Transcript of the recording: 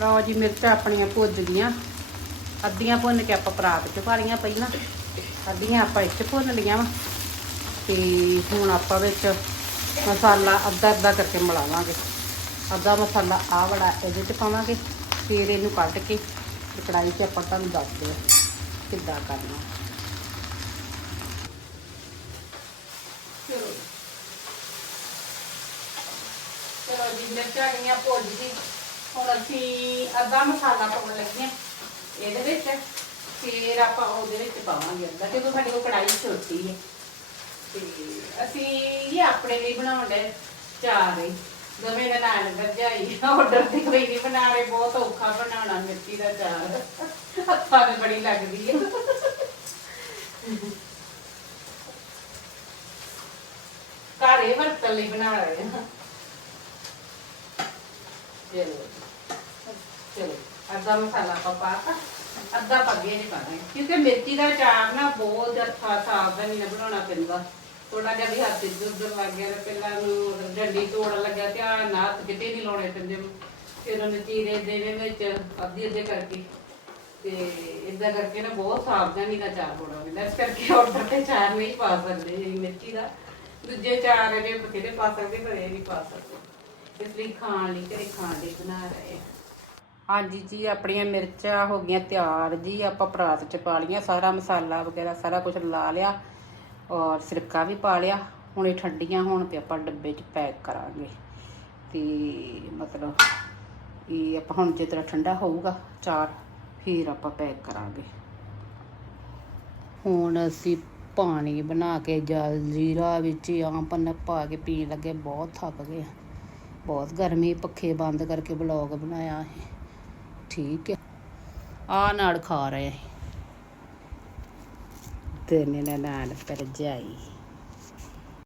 ਲਓ ਜੀ ਮਿਰਚਾਂ ਆਪਣੀਆਂ ਭੁੱਜ ਗਈਆਂ ਅੱਧੀਆਂ ਭੁੰਨ ਕੇ ਆਪਾਂ ਪਰਾਤ 'ਚ ਪਾ ਲਈਆਂ ਪਹਿਲਾਂ। ਅੱਧੀਆਂ ਆਪਾਂ ਇੱਥੇ ਭੁੰਨ ਲਈਆਂ ਵਾ। ਤੇ ਹੁਣ ਆਪਾਂ ਵਿੱਚ ਮਸਾਲਾ ਅੱਧਾ ਅੱਧਾ ਕਰਕੇ ਮਿਲਾਵਾਂਗੇ। ਅੱਧਾ ਮਸਾਲਾ ਆਹ ਵਾਲਾ ਇਹਦੇ 'ਚ ਪਾਵਾਂਗੇ। ਫਿਰ ਇਹਨੂੰ ਕੱਢ ਕੇ ਤੇ ਕੜਾਈ 'ਚ ਆਪਾਂ ਤੁਹਾਨੂੰ ਦੱਸਦੇ ਆ ਕਿੱਦਾਂ ਕਰਨਾ। ਚਲੋ ਜੀ, ਮਿਰਚਾਂ ਗਈਆਂ ਭੁੱਜ ਗਈ ਹੁਣ ਅਸੀਂ ਅੱਧਾ ਮਸਾਲਾ ਪਾਉਣ ਲੱਗੇ ਹਾਂ ਇਹਦੇ ਵਿੱਚ, ਫਿਰ ਆਪਾਂ ਉਹਦੇ ਵਿੱਚ ਪਾਵਾਂਗੇ ਅੱਧਾ ਕਿਉਂਕਿ ਸਾਡੇ ਕੋਲ ਕੜਾਈ ਛੋਟੀ ਹੈ। ਤੇ ਅਸੀਂ ਇਹ ਆਪਣੇ ਲਈ ਬਣਾਉਂਦੇ ਚਾਰ ਹੀ, ਦੋਵੇਂ ਦਾ ਨਾਲ ਵਰਜਾਈ ਆਰਡਰ ਤੇ ਕੋਈ ਨਹੀਂ ਬਣਾ ਰਹੇ, ਬਹੁਤ ਔਖਾ ਬਣਾਉਣਾ ਮਿਰਚੀ ਦਾ ਚਾਰ। ਹੱਥਾਂ ਤੇ ਬੜੀ ਲੱਗਦੀ ਹੈ ਘਰੇ ਵਰਤਣ ਲਈ ਬਣਾ ਰਹੇ ਹਾਂ ਚਲੋ। ਚਲੋ, ਅੱਧਾ ਮਸਾਲਾ ਆਪਾਂ ਪਾਤਾ, ਅੱਧਾ ਪੱਗੇ ਨਹੀਂ ਪਾਣਾ। ਕਿਉਂਕਿ ਮਿਰਚੀ ਦਾ ਚਾਰ ਨਾ ਬਹੁਤ ਜ਼ਿਆਦਾ ਸਾਵਧਾਨੀ ਨਾਲ ਬਣਾਉਣਾ ਪੈਂਦਾ। ਥੋੜਾ ਜਿਹਾ ਵੀ ਹੱਥ ਇੱਧਰ ਉੱਧਰ ਲੱਗ ਗਿਆ ਤੇ ਪਹਿਲਾਂ ਨੂੰ ਡੰਡੀ ਤੋੜਨ ਲੱਗਿਆ ਧਿਆਨ ਨਾਲ ਹੱਥ ਕਿਤੇ ਨਹੀਂ ਲਾਉਣੇ ਪੈਂਦੇ ਫਿਰ ਉਹਨੇ ਚੀਰੇ ਦੇਣੇ ਵਿੱਚ, ਅੱਧੀ ਅੱਧੇ ਕਰਕੇ। ਤੇ ਇਦਾਂ ਕਰਕੇ ਨਾ ਬਹੁਤ ਸਾਵਧਾਨੀ ਨਾਲ ਚਾਰ ਪਾਉਣਾ ਪੈਂਦਾ। ਇਸ ਕਰਕੇ ਆਰਡਰ ਤੇ ਚਾਰ ਨਹੀਂ ਪਾ ਸਕਦੇ ਮਿਰਚੀ ਦਾ। ਦੂਜੇ ਚਾਰ ਇਹਦੇ ਬਥੇਰੇ ਪਾ ਸਕਦੇ, ਪਰ ਇਹ ਨਹੀਂ ਪਾ ਸਕਦੇ। ਇਸ ਲਈ ਖਾਣ ਲਈ ਘਰੇ ਖਾਣ ਬਣਾ ਰਹੇ ਹਾਂਜੀ ਜੀ, ਆਪਣੀਆਂ ਮਿਰਚਾਂ ਹੋ ਗਈਆਂ ਤਿਆਰ ਜੀ, ਆਪਾਂ ਪਰਾਤ ਚ ਪਾ ਲਈਆਂ, ਸਾਰਾ ਮਸਾਲਾ ਵਗੈਰਾ ਸਾਰਾ ਕੁਝ ਲਾ ਲਿਆ ਔਰ ਸਿਰਕਾ ਵੀ ਪਾ ਲਿਆ। ਹੁਣ ਇਹ ਠੰਡੀਆਂ ਹੋਣ ਤੇ ਆਪਾਂ ਡੱਬੇ 'ਚ ਪੈਕ ਕਰਾਂਗੇ। ਤੇ ਮਤਲਬ ਇਹ ਆਪਾਂ ਹੁਣ ਜੇ ਤਰ੍ਹਾਂ ਠੰਡਾ ਹੋਊਗਾ ਚਾਰ, ਫਿਰ ਆਪਾਂ ਪੈਕ ਕਰਾਂਗੇ। ਹੁਣ ਅਸੀਂ ਪਾਣੀ ਬਣਾ ਕੇ ਜਲ ਜੀਰਾ ਵਿੱਚ ਆਮ ਪੰਨਾ ਪਾ ਕੇ ਪੀਣ ਲੱਗੇ, ਬਹੁਤ ਥੱਕ ਗਏ। ਬਹੁਤ ਗਰਮੀ, ਪੱਖੇ ਬੰਦ ਕਰਕੇ ਬਲੌਗ ਬਣਾਇਆ ਹੈ ਠੀਕ ਹੈ। ਆ ਨਾਲ ਖਾ ਰਹੇ ਤੇ ਨੇ ਨਾਲ ਪਰ